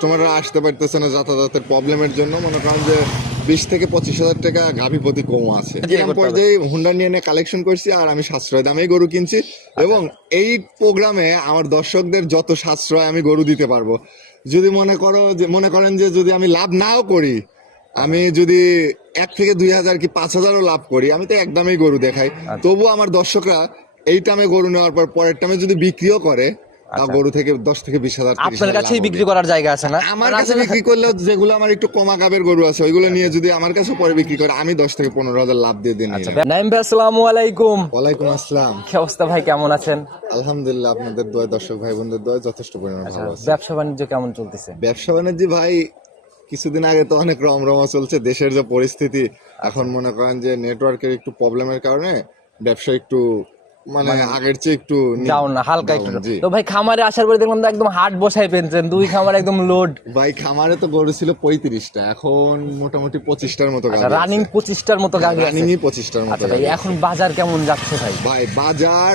কাস্টমাররা আসতে পারতেছে না যাতায়াতের প্রবলেমের জন্য। মনে করেন যে বিশ থেকে পঁচিশ হাজার টাকা গাভী প্রতি কম আছে। গ্রাম পর্যায়ে হুন্ডা নিয়ে এনে কালেকশন করছি আর আমি সাশ্রয় দামে গরু কিনছি এবং এই প্রোগ্রামে আমার দর্শকদের যত সাশ্রয় আমি গরু দিতে পারব। যদি মনে করো যে মনে করেন যে যদি আমি লাভ নাও করি আমি যদি এক থেকে দুই হাজার কি পাঁচ হাজারও লাভ করি আমি তো একদমই গরু দেখাই। তবু আমার দর্শকরা এই টামে গরু নেওয়ার পর পরের টামে যদি বিক্রিও করে গরু থেকে দশ থেকে বিশ হাজার আপনার কাছেই বিক্রি করার জায়গা আছে না? আমার কাছে বিক্রি করলেও যেগুলো আমার একটু কমা গাবের গরু আছে ওইগুলো নিয়ে যদি আমার কাছে পরে বিক্রি করে আমি দশ থেকে পনেরো হাজার লাভ দিয়ে দিন আচ্ছা। নাইম ভাই আসসালামু আলাইকুম। ওয়ালাইকুম আসসালাম। কি অবস্থা ভাই কেমন আছেন? আলহামদুলিল্লাহ আপনাদের দোয়া দর্শক ভাই বোনদের দোয়া যথেষ্ট পরিমাণে আচ্ছা, ভালো আছে। ব্যবসা বাণিজ্য কেমন চলতেছে? ব্যবসা বাণিজ্য ভাই কিছুদিন আগে তো অনেক রমরমা চলছে দেশের যে পরিস্থিতি এখন মনে করেন যে নেটওয়ার্কের একটু প্রবলেমের কারণে ব্যবসা একটু মানে আগের চেয়ে একটু ডাউন না হালকা একটু তো ভাই খামারে আসার পরে দেখলাম তো একদম হাট বসাই পেনছেন দুই খামার একদম লোড ভাই খামারে তো গরু ছিল পঁয়ত্রিশটা এখন মোটামুটি পঁচিশটার মতো রানিং পঁচিশটার মতো গাড়ি রানিংই পঁচিশটার মতো আচ্ছা ভাই এখন বাজার কেমন যাচ্ছে ভাই? ভাই বাজার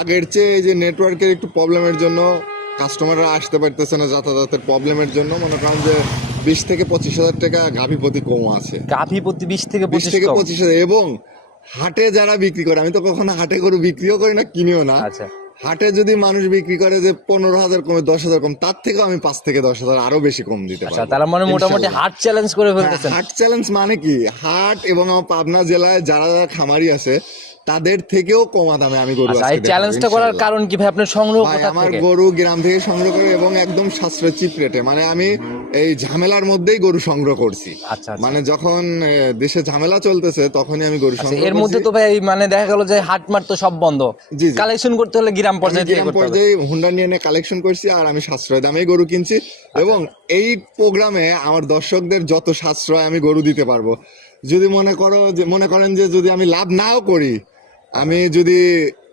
আগের চেয়ে এই যে নেটওয়ার্কের একটু প্রবলেমের জন্য কাস্টমাররা আসতে পারতেছে না যাতায়াতের প্রবলেমের জন্য। মনে করেন যে বিশ থেকে পঁচিশ হাজার টাকা গাভী প্রতি কম আছে। গাভি প্রতি বিশ থেকে বিশ থেকে পঁচিশ হাজার। এবং হাটে যারা বিক্রি করে আমি তো কখনো হাটে গরু বিক্রিও করি না কিনিও না। আচ্ছা। হাটে যদি মানুষ বিক্রি করে যে পনেরো হাজার কমে দশ হাজার কম তার থেকেও আমি পাঁচ থেকে দশ হাজার আরও বেশি কম দিতে পারি পারব। তারা মানে মোটামুটি হাট চ্যালেঞ্জ করে ফেলতেছেন। হাট চ্যালেঞ্জ মানে কি? হাট এবং আমার পাবনা জেলায় যারা যারা খামারি আছে তাদের থেকেও কমা দামে আমি গরু আচ্ছা আজকে এই দেখাবো, চ্যালেঞ্জটা করার। কারণ কি ভাই? আপনার সংগ্রহ ভাই কোথা আমার থেকে? গরু গ্রাম থেকে সংগ্রহ করে এবং একদম সাশ্রয় চিপ রেটে মানে আমি এই ঝামেলার মধ্যেই গরু সংগ্রহ করছি। আচ্ছা আচ্ছা। মানে যখন এ, দেশে ঝামেলা চলতেছে তখনই আমি গরু আচ্ছা, সংগ্রহ এর মধ্যে করছি। তো ভাই মানে দেখা গেল যে হাট মাট তো সব বন্ধ। জি, জি। কালেকশন করতে হলে গ্রাম আমি পর্যায়ে থেকে গ্রাম করতে হবে। পর্যায়ে হুন্ডা নিয়ে এনে কালেকশন করছি আর আমি সাশ্রয় দামেই গরু কিনছি। এবং এই প্রোগ্রামে আমার দর্শকদের যত সাশ্রয় আমি গরু দিতে পারব। যদি মনে করো যে মনে করেন যে যদি আমি লাভ নাও করি আমি যদি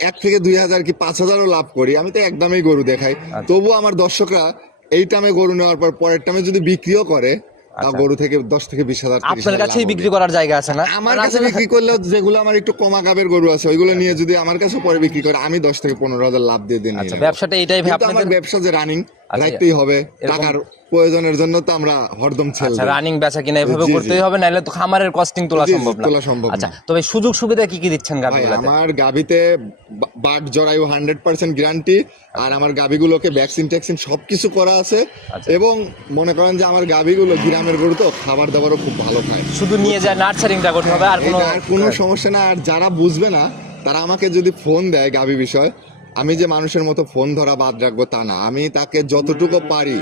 এক থেকে দুই হাজার কি পাঁচ হাজারও লাভ করি আমি তো একদমই গরু দেখাই। তবু আমার দর্শকরা এই টামে গরু নেওয়ার পর পরের টামে যদি বিক্রিও করে তা গরু থেকে দশ থেকে বিশ হাজার আপনার কাছেই বিক্রি। করার জায়গা আছে না? আমার কাছে বিক্রি করলেও যেগুলো আমার একটু কমা গাবের গরু আছে ওইগুলো নিয়ে যদি আমার কাছে পরে বিক্রি করে আমি দশ থেকে পনেরো হাজার লাভ দিয়ে দিন আচ্ছা ব্যবসাটা এটাই আমার ব্যবসা যে রানিং আচ্ছা, রাখতেই হবে। টাকার প্রয়োজনের জন্য তো আমরা হরদম ছেল আচ্ছা রানিং বেচা কিনা এভাবে। করতেই হবে নাহলে তো খামারের কস্টিং তোলা সম্ভব না। তোলা সম্ভব আচ্ছা তবে সুযোগ সুবিধা কি কি দিচ্ছেন ভাই গাড়িগুলোতে আমার গাবিতে বাট জরায়ু হান্ড্রেড পার্সেন্ট গ্যারান্টি আর আমার গাবিগুলোকে ভ্যাকসিন ট্যাকসিন সবকিছু করা আছে। আচ্ছা। এবং মনে করেন যে আমার গাবিগুলো গ্রামের গরু তো খাবার দাবারও খুব ভালো খায়। শুধু নিয়ে যায় নার্সারিংটা করতে হবে আর কোনো কোনো সমস্যা না আর যারা বুঝবে না তারা আমাকে যদি ফোন দেয় গাবি বিষয় আমি যে মানুষের মতো ফোন ধরা বাদ রাখব তা না। আমি তাকে যতটুকু পারি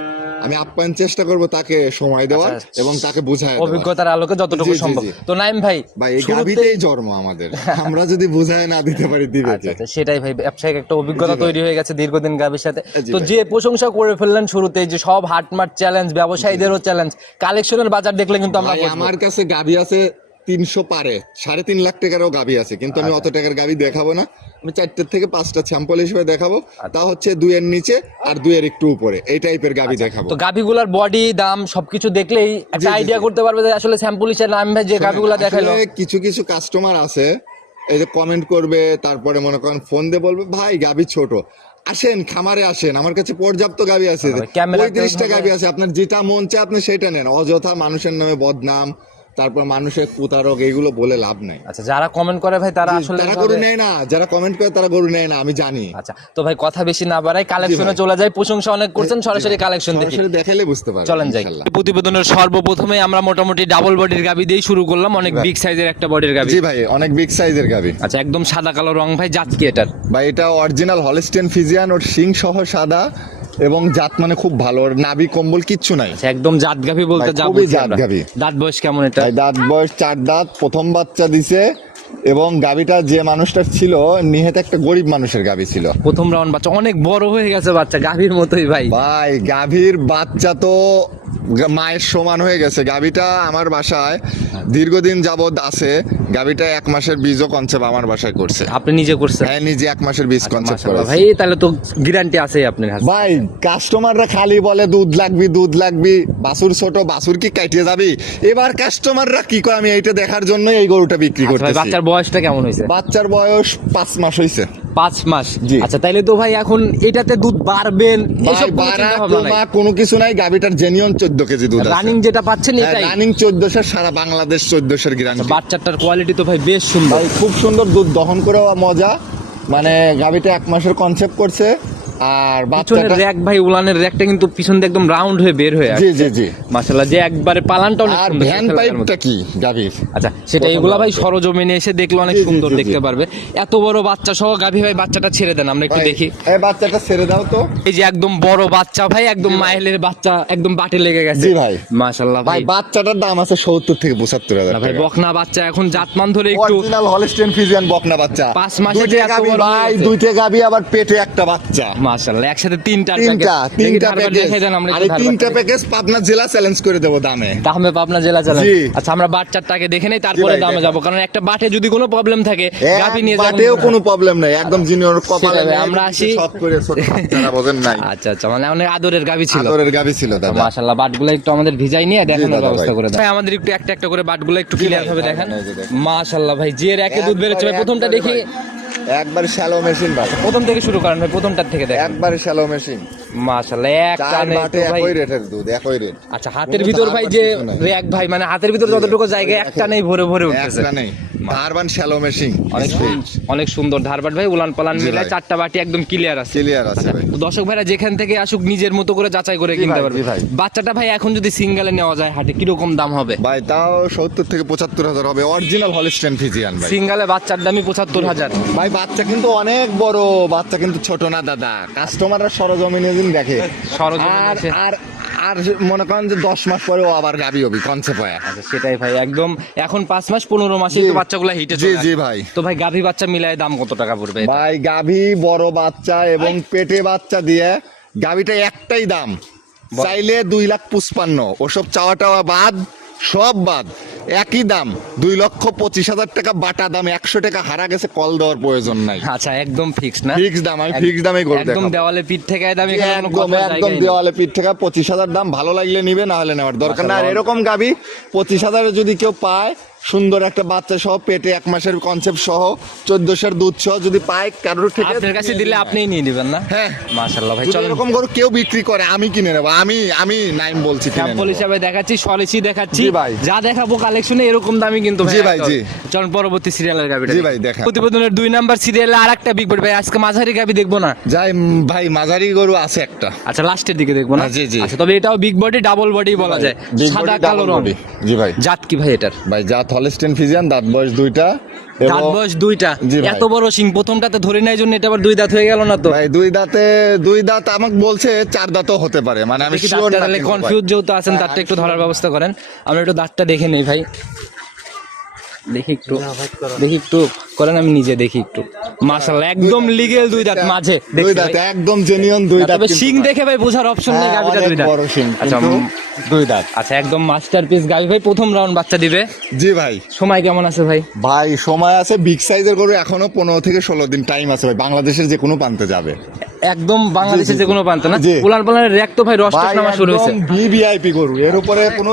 আমি আপ্যায়ন চেষ্টা করব তাকে সময় দেওয়ার আচ্ছা, এবং তাকে বুঝায় অভিজ্ঞতার আলোকে যতটুকু সম্ভব। তো নাইম ভাই ভাই এই গাবিতেই জন্ম আমাদের। আমরা যদি বুঝায় না দিতে পারি দিবে আচ্ছা আচ্ছা সেটাই ভাই ব্যবসায়িক একটা অভিজ্ঞতা তৈরি হয়ে গেছে দীর্ঘদিন গাবির সাথে। তো যে প্রশংসা করে ফেললেন শুরুতেই যে সব হাটমাট চ্যালেঞ্জ ব্যবসায়ীদেরও চ্যালেঞ্জ কালেকশনের বাজার দেখলে কিন্তু আমরা আমার কাছে গাবি আছে তিনশো পারে। সাড়ে তিন লাখ টাকারও গাবি আছে কিন্তু আমি আচ্ছা। অত টাকার গাবি দেখাবো না। আমি চারটের থেকে পাঁচটা স্যাম্পল হিসেবে দেখাবো। আচ্ছা। তা হচ্ছে দুইয়ের নিচে আর দুইয়ের একটু উপরে। এই টাইপের গাবি দেখাবো। তো গাভিগুলার বডি দাম সবকিছু দেখলেই একটা আইডিয়া করতে পারবে যে আসলে স্যাম্পল হিসেবে ভাই যে গাভিগুলা দেখাইলো। আসলে কিছু কিছু কাস্টমার আছে এই যে কমেন্ট করবে তারপরে মনে করেন ফোন দিয়ে বলবে ভাই গাবি ছোট। আসেন খামারে আসেন। আমার কাছে পর্যাপ্ত গাবি আছে। পঁয়ত্রিশটা ভাবে- আছে। আপনার যেটা মন চায় আপনি সেটা নেন। অযথা মানুষের নামে বদনাম তারপর মানুষের কুতারক এইগুলো বলে লাভ নাই। আচ্ছা যারা কমেন্ট করে ভাই তারা আসলে তারা গরু নেয় না যারা কমেন্ট করে তারা গরু নেয় না আমি জানি। আচ্ছা তো ভাই কথা বেশি না বাড়াই কালেকশনে চলে যায় প্রশংসা অনেক করছেন সরাসরি কালেকশন দেখি। সরাসরি দেখাইলে বুঝতে পারবেন চলেন যাই। প্রতিবেদনের সর্বপ্রথমে আমরা মোটামুটি ডাবল বডির গাবি দিয়েই শুরু করলাম অনেক বিগ সাইজের একটা বডির গাবি। জি ভাই অনেক বিগ সাইজের গাবি। আচ্ছা একদম সাদা কালো রং ভাই জাত কি এটার? ভাই এটা অরিজিনাল হলস্টেন ফিজিয়ান ওর শিং সহ সাদা এবং জাত মানে খুব ভালো নাবি নাভি কম্বল কিচ্ছু নাই। আচ্ছা একদম জাত গাভি বলতে যা খুবই জাত গাভি। দাঁত বয়স কেমন এটা? দাঁত বয়স চার দাঁত প্রথম বাচ্চা দিছে এবং গাবিটা যে মানুষটার ছিল নিহত একটা গরিব মানুষের গাবি ছিল। প্রথম রাউন্ড বাচ্চা অনেক বড় হয়ে গেছে বাচ্চা গাভীর মতোই ভাই। ভাই গাভীর বাচ্চা তো মায়ের সমান হয়ে গেছে। গাবিটা আমার বাসায় দীর্ঘদিন যাবৎ আছে। গাবিটা এক মাসের বীজও কনসেপ্ট আমার বাসায় করছে। আপনি নিজে করছেন? হ্যাঁ নিজে এক মাসের বীজ কনসেপ্ট মাশাআল্লাহ করেছে। ভাই তাহলে তো গ্যারান্টি আছে আপনার কাছে ভাই কাস্টমাররা খালি বলে দুধ লাগবি দুধ লাগবি। বাসুর ছোট বাসুর কি কাটিয়ে যাবি? এবার কাস্টমাররা কি করে আমি এইটা দেখার জন্য এই গরুটা বিক্রি আচ্ছা করতেছি। বাচ্চার বয়সটা কেমন হয়েছে? বাচ্চার বয়স পাঁচ মাস হয়েছে পাঁচ মাস। আচ্ছা তাইলে তো ভাই এখন এটাতে দুধ বাড়বেন এসব কোনো কিছু নাই গাবিটার জেনিয়ন চোদ্দ কেজি দুধ রানিং যেটা পাচ্ছেন এটাই। রানিং চোদ্দশো সারা বাংলাদেশ চোদ্দশোর গ্রাম বাচ্চাটার কোয়ালিটি তো ভাই বেশ সুন্দর। খুব সুন্দর দুধ দহন করেও মজা। মানে গাবিটা এক মাসের কনসেপ্ট করছে। আর পিছনের র্যাক ভাই উলানের র্যাকটা কিন্তু পিছন দিয়ে একদম রাউন্ড হয়ে বের হয়ে জি জি জি। মাশাআল্লাহ যে একবারে পালানটা অনেক আর ভ্যান পাইপটা কি আচ্ছা সেটা এগুলা ভাই সরজমিনে এসে দেখলে অনেক সুন্দর। দেখতে পারবে। এত বড় বাচ্চা সহ গাভী ভাই বাচ্চাটা ছেড়ে দেন আমরা একটু দেখি। এই বাচ্চাটা ছেড়ে দাও তো। এই যে একদম বড় বাচ্চা ভাই একদম মাইলের বাচ্চা একদম বাটে লেগে গেছে। জি ভাই। মাশাআল্লাহ ভাই বাচ্চাটার দাম আছে সত্তর থেকে পঁচাত্তর হাজার ভাই বকনা বাচ্চা এখন জাতমান ধরে একটু অরিজিনাল হলস্টেন ফিজিয়ান বকনা বাচ্চা। পাঁচ মাসে যে এত বড় ভাই দুইটা গাবি আবার পেটে একটা বাচ্চা। মাশাআল্লাহ একসাথে তিনটা তিনটা তিনটা প্যাকেজ দেন আমরা আর তিনটা প্যাকেজ পাবনা জেলা চ্যালেঞ্জ করে দেবো দামে। দামে পাবনা জেলা চালান জি। আচ্ছা আমরা বাচ্চাটাকে দেখে নেই তারপরে দামে। যাব। কারণ একটা বাটে যদি কোনো প্রবলেম থাকে গাভী নিয়ে এক যাব। বাটেও কোনো প্রবলেম নাই একদম জিনিয়র কপালে আমরা আসি। করে ছোট বাচ্চারা বোঝেন নাই। আচ্ছা আচ্ছা মানে অনেক আদরের গাভী ছিল। আদরের গাবি ছিল দাদা। মাশাআল্লাহ বাটগুলো একটু আমাদের ভিজাই নিয়ে দেখানোর ব্যবস্থা করে দেন। ভাই আমাদের একটু একটা একটা করে বাটগুলো একটু ক্লিয়ার হবে দেখান। মাশাআল্লাহ ভাই যে র্যাকে দুধ বেরোচ্ছে প্রথমটা দেখি। একবার শ্যালো মেশিন ভাই। প্রথম থেকে শুরু করেন ভাই প্রথমটার থেকে দেখেন। একবার শ্যালো মেশিন মাশাআল্লাহ এক টানে একই রেটের দুধ একই রেট আচ্ছা হাতের ভিতর ভাই যে এক ভাই মানে হাতের ভিতর যতটুকু জায়গা একটা নেই ভরে ভরে উঠতেছে। একটা নেই ধারবান শ্যালো মেশিন অনেক অনেক সুন্দর। ধারবাট ভাই উলান পালান জি মিলে চারটা বাটি একদম ক্লিয়ার আছে। ক্লিয়ার আছে ভাই। দর্শক ভাইরা যেখান থেকে আসুক নিজের মতো করে যাচাই করে কিনতে পারবে। ভাই। বাচ্চাটা ভাই এখন যদি সিঙ্গেলে নেওয়া যায় হাটে কীরকম দাম হবে? ভাই তাও সত্তর থেকে পঁচাত্তর হাজার হবে। অরিজিনাল হলস্টেন ফিজিয়ান ভাই। সিঙ্গেলে বাচ্চার দামই পঁচাত্তর হাজার। ভাই বাচ্চা কিন্তু অনেক বড়। বাচ্চা কিন্তু ছোট না দাদা। কাস্টমাররা সরজমিনে দিন দেখে। সরজমিনে আর। আর মনে করেন যে দশ মাস পরে ও আবার গাবি হবি কনসেপ্ট হয় আচ্ছা সেটাই ভাই একদম এখন পাঁচ মাস পনেরো মাসে। তো বাচ্চাগুলো হিটে জি জি ভাই। তো ভাই গাভি বাচ্চা মিলায় দাম কত টাকা পড়বে ভাই গাভি বড় বাচ্চা এবং পেটে বাচ্চা দিয়ে গাভিটা একটাই দাম। চাইলে দুই লাখ পুষ্পান্ন ওসব চাওয়া টাওয়া বাদ। সব বাদ। একই দাম দুই লক্ষ পঁচিশ হাজার টাকা বাটা দাম একশো টাকা হারা গেছে কল দেওয়ার প্রয়োজন নাই। আচ্ছা একদম ফিক্স না? ফিক্স দাম আমি ফিক্স দামে করে একদম দেওয়ালে পিঠ থেকে দাম একদম একদম দেওয়ালে পিঠ থেকে পঁচিশ হাজার দাম ভালো লাগলে নিবে না হলে নেওয়ার দরকার না আর এরকম গাবি পঁচিশ হাজারে যদি কেউ পায় সুন্দর একটা বাচ্চা সহ পেটে এক মাসের কনসেপ্ট সহ চোদ্দশোর দুধ সহ যদি পায় কারোর থেকে আপনার কাছে দিলে আপনিই নিয়ে নেবেন না? হ্যাঁ। মাশাআল্লাহ ভাই চলেন। এরকম গরু কেউ বিক্রি করে আমি কিনে নেব। আমি আমি নাইম বলছি স্যাম্পল। হিসাবে দেখাচ্ছি সলিসি দেখাচ্ছি। ভাই। যা দেখাবো কালেকশনে এরকম দামি কিন্তু জি ভাই, জি। চলুন পরবর্তী সিরিয়ালের গাবিটা জি ভাই, দেখান। প্রতিবেদনের দুই নাম্বার সিরিয়ালে আর একটা বিগ ভাই আজকে মাঝারি গাবি দেখব না? যাই ভাই মাঝারি গরু আছে একটা। আচ্ছা লাস্টের দিকে দেখব না? হ্যাঁ, জি, জি। আচ্ছা তবে এটাও বিগ বডি ডাবল বডি বলা যায়। সাদা কালো রং জি ভাই। জাত কি ভাই এটার? ভাই জাত হলস্টেন ফিজিয়ান দাঁত বয়স দুইটা দাঁত বয়স দুইটা। এত বড় সিং প্রথমটাতে ধরে নেয় জন্য এটা আবার দুই দাঁত হয়ে গেল না তো? ভাই দুই দাঁতে দুই দাঁত আমাকে বলছে চার দাঁতও হতে পারে মানে আমি শিওর না। কনফিউজ যেহেতু আছেন দাঁতটা একটু ধরার ব্যবস্থা করেন। আমরা একটু দাঁতটা দেখে নেই ভাই। দেখি একটু দেখি একটু করেন আমি নিজে দেখি একটু। মাশাআল্লাহ একদম লিগেল দুই দাঁত মাঝে দুই দাঁত একদম জেনিয়ন দুই দাঁত তবে সিং দেখে ভাই বোঝার অপশন নেই গাবিটা দুই দাঁত বড় শিং, আচ্ছা দুই দাঁত। আচ্ছা একদম মাস্টারপিস গাবি ভাই প্রথম রাউন্ড বাচ্চা দিবে। জি ভাই। সময় কেমন আছে ভাই? ভাই সময় আছে বিগ সাইজের গরু এখনও পনেরো থেকে ষোলো দিন টাইম আছে ভাই বাংলাদেশের যে কোনো প্রান্তে যাবে। একদম বাংলাদেশের যে কোনো প্রান্ত না? জি। উলান পালানের র্যাক তো ভাই রস নামা শুরু হয়েছে। একদম ভিভিআইপি গরু এর উপরে কোনো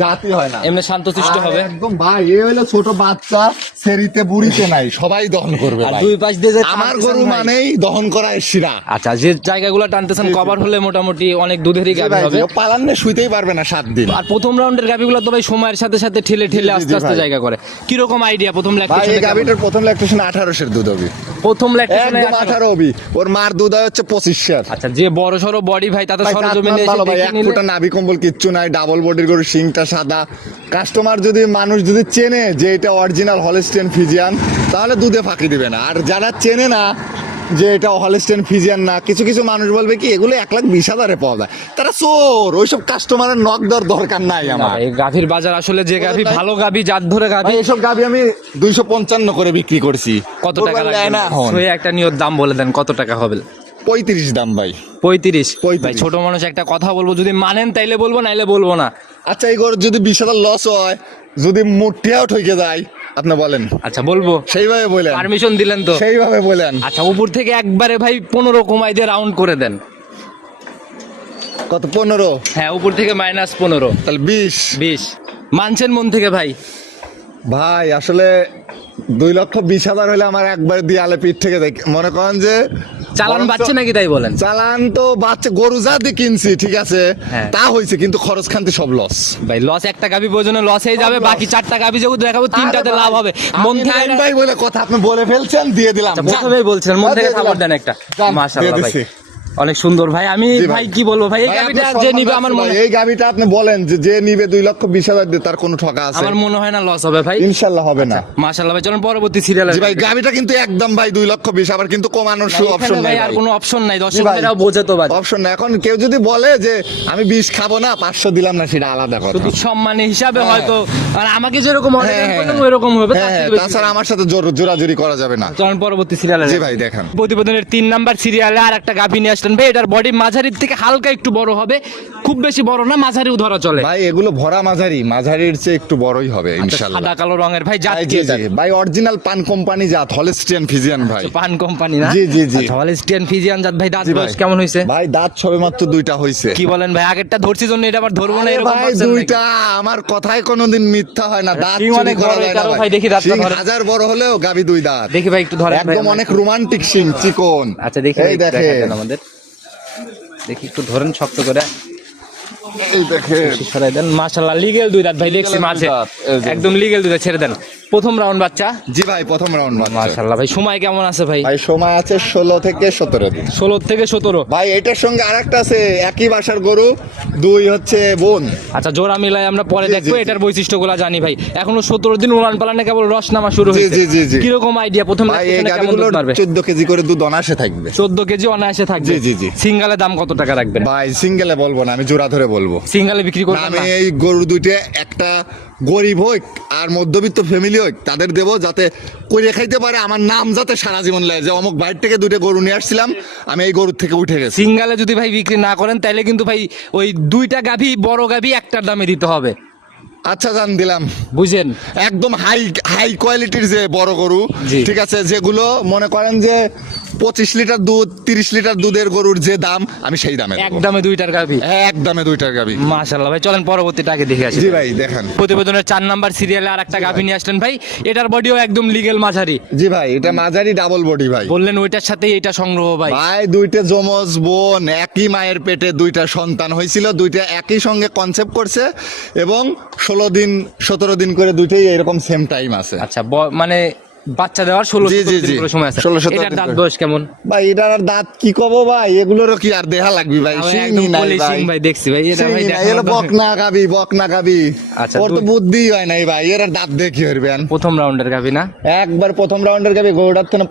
জাতি হয় না। এমনি শান্তশিষ্ট হবে। একদম ভাই এ হলো ছোট বাচ্চা সেরিতে বুড়িতে নাই সবাই দহন করবে আর দুই পাশ দিয়ে যে আমার গরু মানেই দহন করা আচ্ছা যে জায়গাগুলো টানতেছেন কভার হলে মোটামুটি অনেক দুধেরই গাবি হবে। পালান্নে শুইতেই পারবে না সাত দিন। আর প্রথম রাউন্ডের গাবিগুলো তো ভাই সময়ের সাথে সাথে ঠেলে ঠেলে আস্তে আস্তে জায়গা করে। কীরকম আইডিয়া প্রথম ভাই এই ল্যাকটেশনে গাভিটার প্রথম ল্যাকটেশন আঠারোশের দুধ হবে। প্রথম ল্যাকটেশনে একদম 18 ওবি ওর মার দুধ হয় হচ্ছে পঁচিশের আচ্ছা যে বড় সড়ো বডি ভাই সরজমিনে এসে ভালো ভাই, এক ফুটা নাভি কম্বল কিচ্ছু নাই ডাবল বডির গরু শিংটা সাদা। কাস্টমার যদি মানুষ যদি চেনে যে এটা অরিজিনাল হলস্টেন ফিজিয়ান তাহলে দুধে ফাঁকি দিবে না। আর যারা চেনে না যে এটা হলস্টেন ফিজিয়ান না কিছু কিছু মানুষ বলবে কি এগুলো এক লাখ বিশ হাজারে পাওয়া যায়। তারা চোর ওইসব কাস্টমারের নক দেওয়ার দরকার নাই আমার। এই গাভীর বাজার আসলে যে গাভী ভালো গাভী যার ধরে গাভী। এসব গাভি আমি দুইশো পঞ্চান্ন করে বিক্রি করছি। কত টাকা দেয় না একটা নিয়ত দাম বলে দেন কত টাকা হবে? পঁয়ত্রিশ দাম ভাই। পঁয়ত্রিশ। ভাই ছোট মানুষ একটা কথা বলব যদি মানেন তাইলে বলব নাইলে বলব না। আচ্ছা এই যদি বিশ হাজার লস হয় যদি মোটিয়াও ঠকে যায় আপনি বলেন। আচ্ছা বলব? সেইভাবে বলেন। পারমিশন দিলেন তো? সেইভাবে বলেন। আচ্ছা উপর থেকে একবারে ভাই পনেরো কমাই দিয়ে রাউন্ড করে দেন। কত? পনেরো? হ্যাঁ উপর থেকে মাইনাস পনেরো। তাহলে বিশ। বিশ। মানছেন মন থেকে ভাই? ভাই আসলে দুই লক্ষ বিশ হাজার হলে আমার একবার দিয়ে পিঠ থেকে দেখ মনে করেন যে চালান বাচ্চা নাকি তাই বলেন? চালান তো বাচ্চা গরু জাতি কিনছি ঠিক আছে? হ্যাঁ। তা হয়েছে কিন্তু খরচ খান্তি সব লস ভাই লস একটা গাবি লস হয়ে যাবে বাকি চারটা গাবি যেহেতু দেখাবো তিনটাতে লাভ হবে। মন থেকে ভাই বলে কথা আপনি বলে ফেলছেন দিয়ে দিলাম। আচ্ছা, প্রথমেই বলছিলেন মন হ্যাঁ, থেকে খাবার দেন একটা। মাশাআল্লাহ ভাই। অনেক সুন্দর ভাই। আমি ভাই। কি বলব ভাই? এই গাবিটা যে নিবে আমার মনে এই গাবিটা আপনি বলেন যে যে নিবে দুই লক্ষ বিশ হাজার দিয়ে তার কোনো ঠকা আছে? আমার মনে হয় না লস হবে ভাই। ইনশাল্লাহ হবে না। মাশাআল্লাহ ভাই চলুন পরবর্তী সিরিয়ালে জি ভাই গাবিটা কিন্তু একদম ভাই দুই লক্ষ বিশ আবার কিন্তু কমানোর সু অপশন নাই ভাই আর কোনো অপশন নাই দর্শক ভাইরাও বোঝে তো ভাই। অপশন না এখন কেউ যদি বলে যে আমি বিষ খাব না পাঁচশো দিলাম না সেটা আলাদা কথা। শুধু সম্মানী হিসাবে হ্যাঁ। হয়তো আর আমাকে যেরকম হ্যাঁ, হ্যাঁ। হবে থেকে বেশি। তাছাড়া আমার সাথে জোর- জোরাজুরি করা যাবে না। চলুন পরবর্তী সিরিয়ালে জি ভাই দেখান। প্রতিবেদনের তিন নাম্বার সিরিয়ালে আর একটা গাভী নিয়ে আসলেন ভাই এটার বডি মাঝারির থেকে হালকা একটু বড় হবে। খুব বেশি বড় না মাঝারিও ধরা চলে। ভাই এগুলো ভরা মাঝারি। মাঝারির চেয়ে একটু বড়ই হবে আচ্ছা, ইনশাল্লাহ সাদা কালো রঙের ভাই জাত কি জি এটা? জি। ভাই অরিজিনাল পান কোম্পানি জাত হলস্টিয়ান ফিজিয়ান ভাই। পান কোম্পানি না? জি, জি, জি। আচ্ছা হলস্টিয়ান ফিজিয়ান জাত ভাই দাঁত। বয়স কেমন হয়েছে? ভাই দাঁত সবে মাত্র দুইটা হইছে। কি বলেন ভাই আগেরটা ধরছি জন্য এটা আবার ধরবো না এরকম ভাই দুইটা আমার কথাই কোনোদিন মিথ্যা হয় না। দাঁত চুরি করা যায় না ভাই। দেখি দাঁতটা শিং ধরেন। হাজার বড় হলেও গাবি দুই দাঁত। দেখি ভাই একটু ভাই একদম অনেক রোমান্টিক শিং চিকন। আচ্ছা দেখি এই একটু দেখে দেখা দেন আমাদের। দেখি একটু ধরেন শক্ত করে। এই দেখে সরাই দেন। মাশাআল্লাহ লিগেল দুই দাঁত ভাই দেখছি মাঝে। দুই দাঁত, এই যে। একদম লিগেল দুই দাঁত ছেড়ে দেন। প্রথম রাউন্ড বাচ্চা? জি ভাই প্রথম রাউন্ড মাশাআল্লাহ ভাই সময় কেমন আছে ভাই? ভাই সময় আছে ষোলো থেকে সতেরো দিন। ষোলো থেকে সতেরো। ভাই এটার সঙ্গে আরেকটা আছে একই বাসার গরু দুই হচ্ছে বোন। আচ্ছা জোড়া মিলাই আমরা পরে দেখব এটার বৈশিষ্ট্যগুলো জানি ভাই। এখনও সতেরো দিন উড়ান পালানে কেবল রস নামা শুরু হয়েছে। জি, জি, জি। কীরকম আইডিয়া প্রথম কেমন দুধ মারবে? চোদ্দ কেজি করে দুধ অনায়াসে থাকবে। চোদ্দ কেজি অনায়াসে থাকবে। জি, জি, জি। সিঙ্গালে দাম কত টাকা রাখবেন? ভাই সিঙ্গেলে বলব না আমি জোড়া ধরে বলব। সিঙ্গালে বিক্রি না, করবেন আমি এই গরু দুইটা একটা গরিব হোক আর মধ্যবিত্ত ফ্যামিলি হোক তাদের দেবো যাতে করে খাইতে পারে আমার নাম যাতে সারা জীবন লাগে যে অমুক বাইর থেকে দুইটা গরু নিয়ে আসছিলাম আমি এই গরুর থেকে উঠে গেছি। সিঙ্গালে যদি ভাই বিক্রি না করেন তাহলে কিন্তু ভাই ওই দুইটা গাভী বড় গাভী একটার দামে দিতে হবে। আচ্ছা জান দিলাম। বুঝেন? একদম হাই হাই কোয়ালিটির যে বড় গরু ঠিক আছে যেগুলো মনে করেন যে পঁচিশ লিটার দুধ তিরিশ লিটার দুধের গরুর যে দাম আমি সেই দামে এক দামে দুইটার গাভী। এক দামে দুইটার গাবি মাশাল্লাহ ভাই চলেন পরবর্তীটা আগে দেখে আসি। জি ভাই দেখান। প্রতিবেদনের চার নাম্বার সিরিয়ালে আর একটা গাভী নিয়ে আসলেন ভাই এটার বডিও একদম লিগেল মাঝারি। জি ভাই এটা মাঝারি ডাবল বডি ভাই। বললেন ওইটার সাথেই এটা সংগ্রহ ভাই। ভাই দুইটা যমজ বোন একই মায়ের পেটে দুইটা সন্তান হয়েছিল দুইটা একই সঙ্গে কনসেপ্ট করছে এবং ষোলো দিন সতেরো দিন করে দুইটাই এরকম সেম টাইম আছে। আচ্ছা মানে বাচ্চা দেওয়ার ষোলো জি, জি, জি। সময় আছে। 16 17 এটার দাঁত বয়স কেমন? ভাই এটার আর দাঁত কি কব ভাই? এগুলোরও কি আর দেহা লাগবি ভাই? নাই ভাই। ভাই দেখছি ভাই এটা ভাই এগুলো বক না গাবি বক না গাবি। আচ্ছা, ওর তো বুদ্ধি হয় নাই ভাই। এর আর দাঁত দেখি হরবেন প্রথম রাউন্ডের গাভী না? একবার প্রথম রাউন্ডের গাবি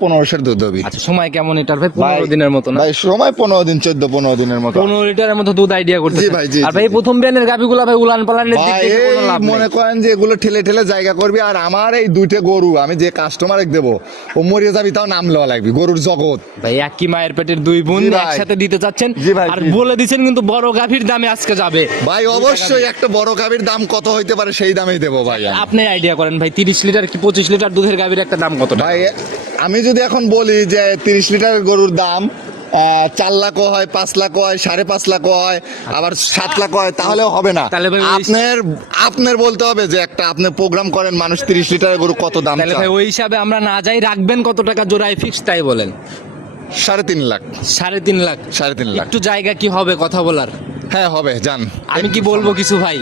পনেরোশের দুধ হবি। আচ্ছা সময় কেমন এটার ভাই? ভাই, পনেরো দিনের মতো না? ভাই সময় পনেরো দিন চোদ্দ পনেরো দিনের মতো। পনেরো লিটারের মতো দুধ আইডিয়া করতে জি ভাই, জি, আর ভাই প্রথম বিয়ানের ভাই উলান পালানের দিক থেকে কোনো লাভ মনে করেন যে এগুলো ঠেলে ঠেলে জায়গা করবি আর আমার এই দুইটা গরু আমি যে কাস্টমার দেবো। ও মরিয়ে যাবি তাও নাম লওয়া লাগবে গরুর জগৎ। ভাই একই মায়ের পেটের দুই বোন একসাথে দিতে চাচ্ছেন? আর বলে দিচ্ছেন কিন্তু বড় গাভীর দামে আজকে যাবে। ভাই অবশ্যই একটা বড় গাভীর দাম কত হইতে পারে সেই দামেই দেবো ভাই আপনি আইডিয়া করেন ভাই তিরিশ লিটার কি পঁচিশ লিটার দুধের গাভীর একটা দাম কত ভাই আমি যদি এখন বলি যে তিরিশ লিটার গরুর দাম চার লাখও হয় পাঁচ লাখও হয় সাড়ে পাঁচ লাখও হয় আবার সাত লাখ হয় তাহলেও হবে না। আপনার আপনার বলতে হবে যে একটা আপনি প্রোগ্রাম করেন মানুষ তিরিশ লিটারের গরু কত দাম তাহলে ভাই ওই হিসাবে আমরা না যাই রাখবেন কত টাকা জোড়ায় ফিক্স তাই বলেন। সাড়ে তিন লাখ। সাড়ে তিন লাখ। সাড়ে তিন লাখ। একটু জায়গা কি হবে কথা বলার? হ্যাঁ হবে যান। আমি কি বলব কিছু ভাই?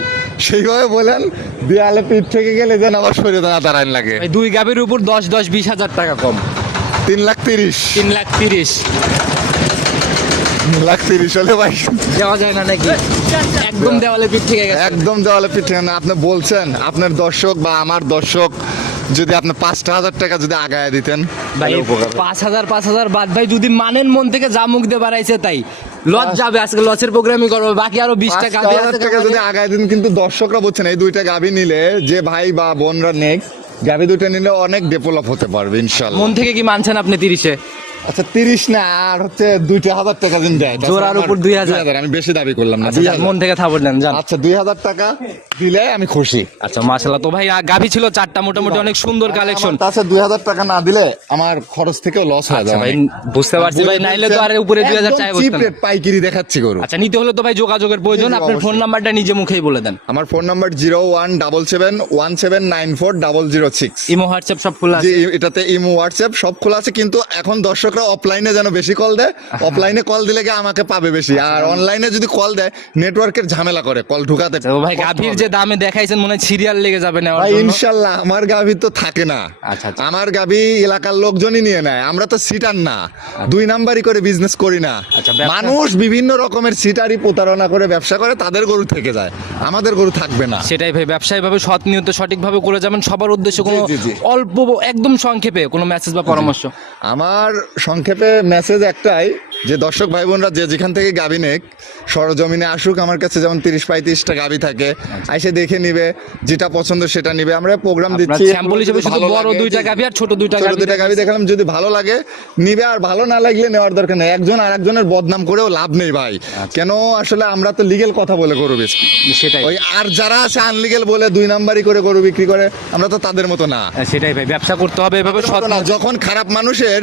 সেইভাবে বলেন দেয়ালে পিঠ থেকে গেলে যেন আবার শরীরে দাঁড়া দাঁড়াইন লাগে। দুই গাভীর উপর দশ দশ বিশ হাজার টাকা কম। তিন লাখ তিরিশ। তিন লাখ তিরিশ। লাখ তিরিশ হলে ভাই। দেওয়া যায় না নাকি? একদম দেওয়ালে পিঠ থেকে গেছে। একদম দেওয়ালে পিঠ থেকে না। আপনি বলছেন আপনার দর্শক বা আমার দর্শক যদি আপনি পাঁচটা হাজার টাকা যদি আগায় দিতেন ভাই। পাঁচ হাজার পাঁচ হাজার বাদ ভাই যদি মানেন মন থেকে যা মুখ দিয়ে বাড়াইছে তাই। লস যাবে আজকে লসের প্রোগ্রামই করব বাকি আরও বিশ টাকা টাকা যদি আগায় দিন কিন্তু দর্শকরা বলছেন এই দুইটা গাভি নিলে যে ভাই বা বোনরা নেক্সট গাভি দুটো নিলে অনেক ডেভেলপ হতে পারবে ইনশাল্লাহ। মন থেকে কি মানছেন আপনি তিরিশে? আচ্ছা তিরিশ না আর হচ্ছে দুইটা হাজার টাকা দিন দেয়। জোড়ার উপর 2000 আমি বেশি দাবি করলাম না আচ্ছা, 2000 মন থেকে থাপড় দেন জান আচ্ছা দুই হাজার টাকা দিলে আমি খুশি। আচ্ছা মাশাল্লাহ তো ভাই গাভী ছিল চারটা মোটামুটি অনেক সুন্দর কালেকশন। তাছাড়া দুই হাজার টাকা না দিলে আমার খরচ থেকেও লস হয়ে আচ্ছা যাবে ভাই বুঝতে পারছি ভাই নাইলে তো আর উপরে দুই হাজার চাই বসতেন দেখাচ্ছি গরু। আচ্ছা নিতে হলে তো ভাই যোগাযোগের প্রয়োজন। আপনার ফোন নাম্বারটা নিজে মুখেই বলে দেন। আমার phone number zero one double seven one seven nine four double zero six imo WhatsApp সব খোলা আছে? এটাতে ইমো হোয়াটসঅ্যাপ সব খোলা আছে কিন্তু এখন দর্শকরা অফলাইনে যেন বেশি কল দেয় অফলাইনে কল দিলে কি আমাকে পাবে বেশি। আর অনলাইনে যদি কল দেয় নেটওয়ার্কের ঝামেলা করে কল ঢুকাতে ভাই গাভীর যে দামে দেখাইছেন মনে হয় সিরিয়াল লেগে যাবে না ভাই ইনশাল্লাহ আমার গাভী তো থাকে না। আচ্ছা, আচ্ছা। আমার গাভী এলাকার লোকজনই নিয়ে নেয়। আমরা তো সিটার না। দুই নাম্বারই করে বিজনেস করি না। আচ্ছা, মানুষ বিভিন্ন রকমের সিটারই প্রতারণা করে ব্যবসা করে তাদের গরু থেকে যায়। আমাদের গরু থাকবে না। সেটাই ভাই ব্যবসায়ী ভাবে সৎ নিয়ত সঠিকভাবে করে যাবেন সবার উদ্দেশ্যে কোনো। অল্প একদম সংক্ষেপে কোনো মেসেজ বা পরামর্শ? আমার সংক্ষেপে মেসেজ একটাই যে দর্শক ভাই বোনরা যে যেখান থেকে গাবি নেক সরজমিনে আসুক আমার কাছে যেমন তিরিশ পঁয়ত্রিশটা গাবি থাকে এসে দেখে নিবে যেটা পছন্দ সেটা নিবে। আমরা প্রোগ্রাম দিচ্ছি। স্যাম্পল হিসেবে শুধু বড় দুইটা। গাভী আর ছোট দুইটা দুইটা দেখালাম যদি ভালো লাগে নিবে। আর ভালো না লাগলে নেওয়ার দরকার নেই। একজন আর একজনের বদনাম করেও লাভ নেই ভাই। আচ্ছা। কেন? আসলে আমরা তো লিগেল কথা বলে গরু বেশি সেটাই। ওই আর যারা আছে আনলিগেল বলে দুই নাম্বারই করে গরু বিক্রি করে আমরা তো তাদের মতো না। সেটাই ভাই। ব্যবসা করতে হবে এভাবে যখন খারাপ মানুষের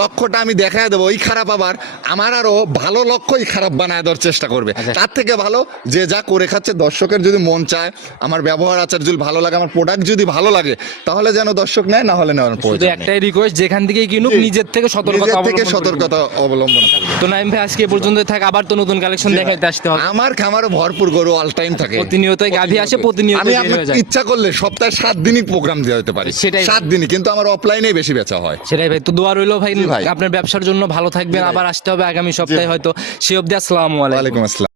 লক্ষ্যটা আমি দেখায় দেবো ওই খারাপ আবার আমার আরও ভালো লক্ষ্যই খারাপ বানায় দেওয়ার চেষ্টা করবে। আচ্ছা। তার থেকে ভালো যে যা করে খাচ্ছে দর্শকের যদি মন চায় আমার ব্যবহার আচার যদি ভালো লাগে আমার প্রোডাক্ট যদি ভালো লাগে তাহলে যেন দর্শক নেয় না হলে নেওয়ার প্রয়োজন একটাই রিকোয়েস্ট যেখান থেকেই কিনুক নিজের থেকে সতর্কতা থেকে সতর্কতা অবলম্বন তো নাইম ভাই আজকে পর্যন্ত থাক আবার তো নতুন কালেকশন দেখাইতে আসতে হবে। আমার খামারে ভরপুর গরু অল টাইম থাকে। প্রতিনিয়তই গাভী আসে, প্রতিনিয়ত আমি। ইচ্ছা করলে সপ্তাহে সাত দিনই প্রোগ্রাম দেওয়া হতে পারে। সেটাই। সাত দিনই কিন্তু আমার অফলাইনেই বেশি বেচা হয়। সেটাই ভাই তো দোয়া রইল ভাই। আপনার ব্যবসার জন্য ভালো থাকবেন আবার আসতে হবে আগামী সপ্তাহে হয়তো। সে অব্দি আসসালামু আলাইকুম। আসসালাম।